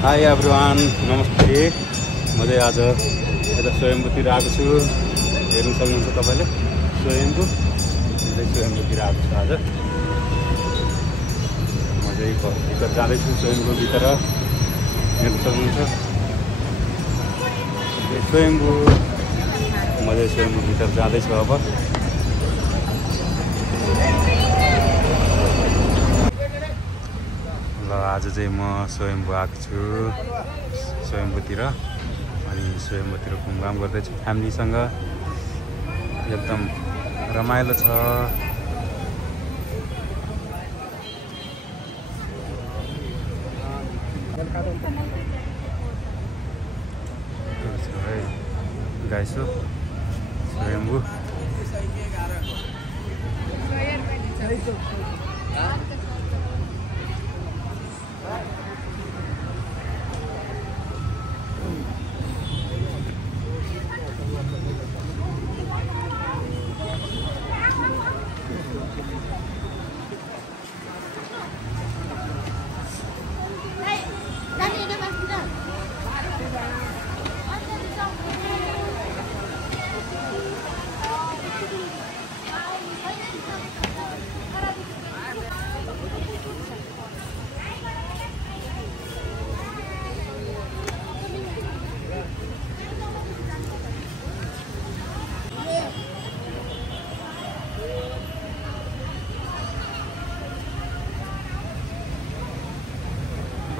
High everyone, नमस्ते। म चाहिँ आज यता स्वयम्भूतिर आएको छु। हेर्नु सक्नुहुन्छ तपाईँले स्वयम्भू। स्वयम्भूतिर आएको छु आज। म चाहिँ भित्र जाँदैछु स्वयम्भूभित्र। हेर्नु सक्नुहुन्छ स्वयम्भू। म चाहिँ स्वयम्भूभित्र जाँदैछु अब। ल आज चाहिँ म स्वयम्भू आएको छु स्वयम्भूतिर। अनि स्वयम्भूतिर घुमघाम गर्दैछु फ्यामिलीसँग। एकदम रमाइलो छ। गाइस हो स्वयम्भू।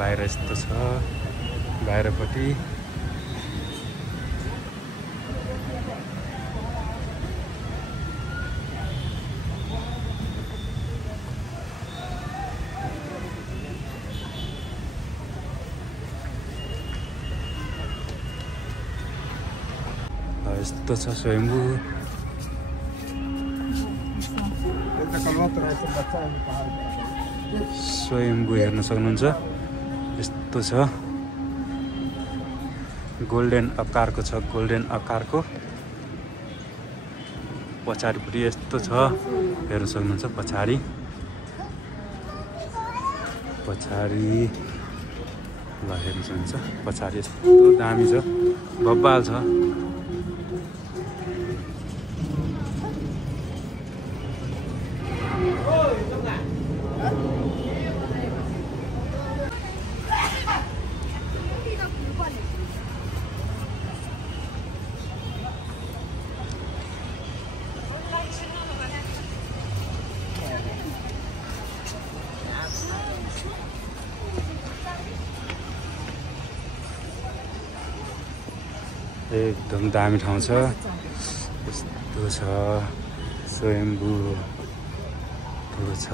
बाहिर यस्तो छ बाहिरपट्टि। यस्तो छ स्वयम्भू। स्वयम्भू हेर्न सक्नुहुन्छ। यस्तो छ गोल्डन आकारको छ। गोल्डन आकारको पछाडिपट्टि यस्तो छ हेर्न सक्नुहुन्छ। पछाडि ल हेर्न सक्नुहुन्छ। पछाडि यस्तो दामी छ बब्बाल छ। एकदम दामी ठाउँ छ। यस्तो छ स्वयम्भू छ।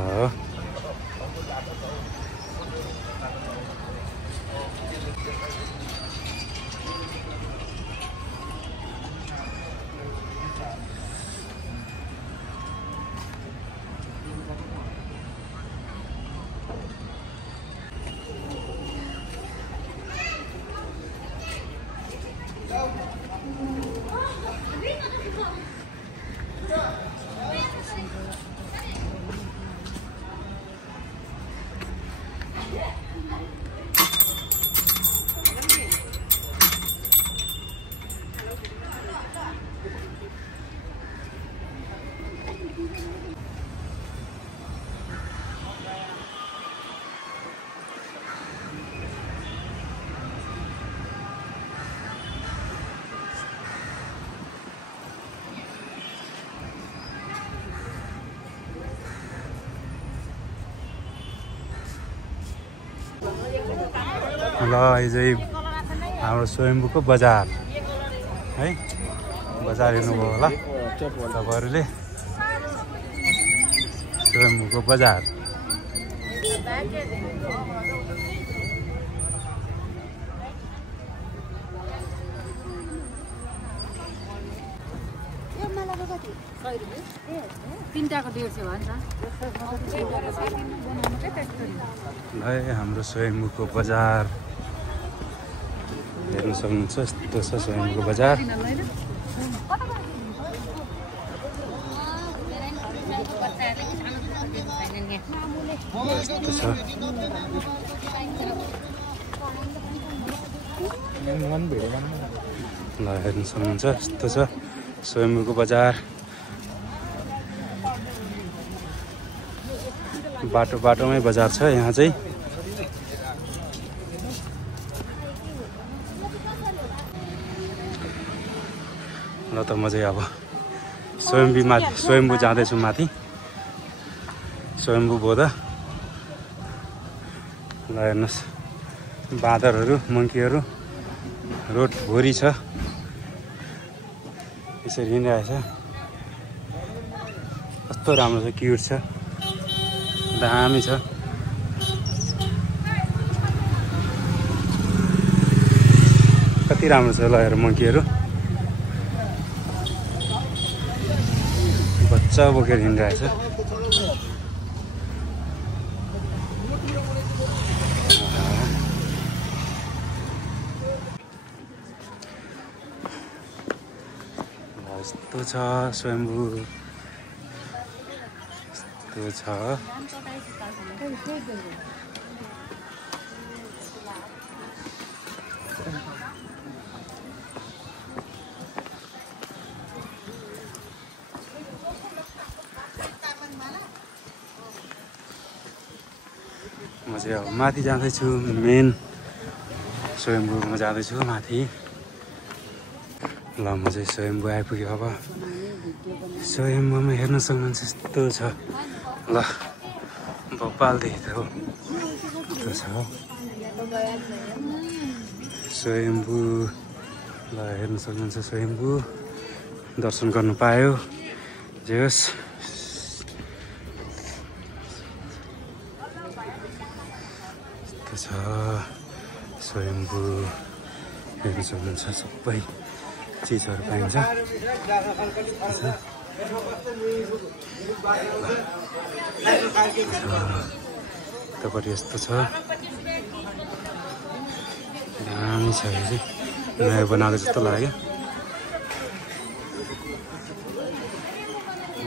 ल यो चाहिँ हाम्रो स्वयम्भूको बजार है। बजार हेर्नुभयो होला तपाईँहरूले। स्वयम्भूको बजार। तीनटाको 150 भन्छ। हाम्रो स्वयम्भूको बजार हेर्न सक्नुहुन्छ। यस्तो छ स्वयम्भूको बजार। यस्तो छ ल हेर्न सक्नुहुन्छ यस्तो छ स्वयम्भूको बजार। बाटोमै बजार छ यहाँ चाहिँ। ल त म चाहिँ अब स्वयम्भू जाँदैछु माथि स्वयम्भू बोधा। ल हेर्नुहोस् बाँदरहरू मङ्कीहरू रोड भोरी छ यसरी हिँडिरहेछ। कस्तो राम्रो छ क्युट छ दामी छ। कति राम्रो छ ल हेर मङ्कीहरू बच्चा बोकेर हिँडिरहेछ। यस्तो छ स्वयम्भू यस्तो छ। म चाहिँ अब माथि जाँदैछु मेन स्वयम्भूमा जाँदैछु माथि। ल म चाहिँ स्वयम्भू आइपुग्यो। अब स्वयम्भूमा हेर्न सक्नुहुन्छ यस्तो छ। ल भोपालदेखि त हो यस्तो छ स्वयम्भू। ल हेर्न सक्नुहुन्छ स्वयम्भू दर्शन गर्नु पायो जे होस्। यस्तो छ स्वयम्भू हेर्न सक्नुहुन्छ सबै चिजहरू पाइन्छ। तपाईँहरू यस्तो छ दामी छ। यो चाहिँ नयाँ बनाएको जस्तो लाग्यो।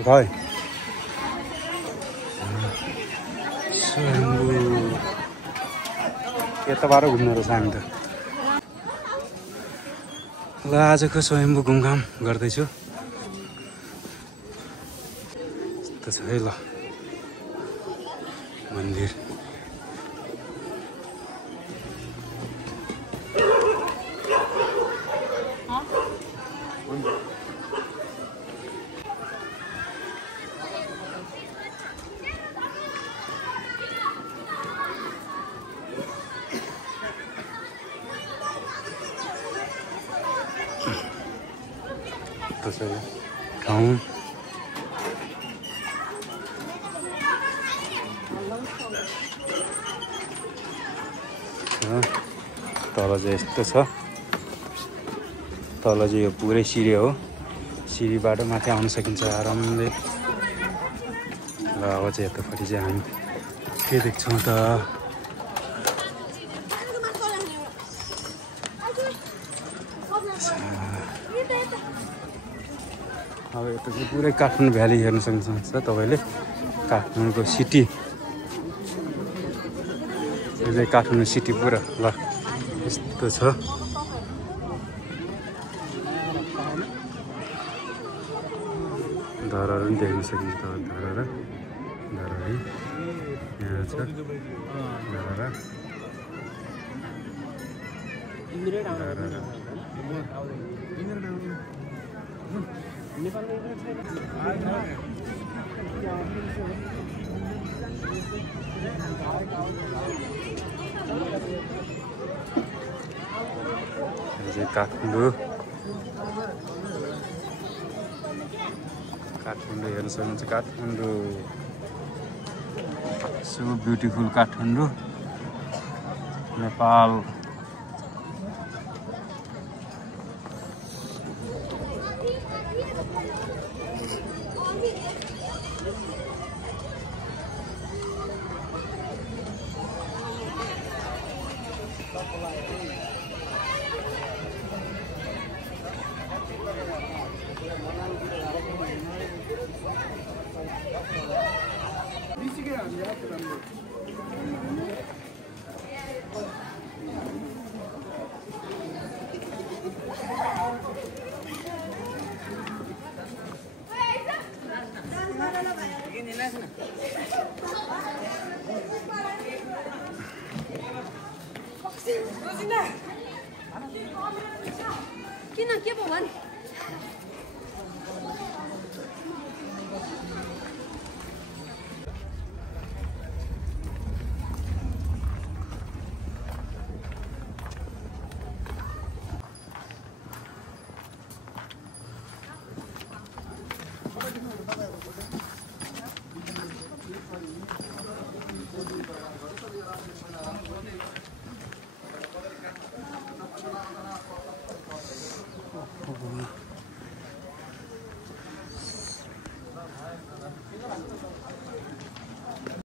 भाइ स्वयम्भू यताबाट घुम्नु रहेछ हामी त। ल आजको स्वयम्भू घुमघाम गर्दैछु। यस्तो छ है ल मन्दिर। ठाउँ तल चाहिँ यस्तो छ। तल चाहिँ यो पुरै सिँढी हो। सिँढीबाट माथि आउन सकिन्छ आरामले। ल अब चाहिँ यतापट्टि चाहिँ हामी के देख्छौँ त। अब यता चाहिँ पुरै काठमाडौँ भ्याली हेर्न सक्नुहुन्छ तपाईँले। काठमाडौँको सिटी यो चाहिँ काठमाडौँ सिटी पुरा। ल यस्तो छ। धराहरू पनि देख्न सकिन्छ धरा है यहाँ छ धरा। काठमाडौँ हेर्न सक्नुहुन्छ। Kathmandu so beautiful Kathmandu Nepal. के भयो भन्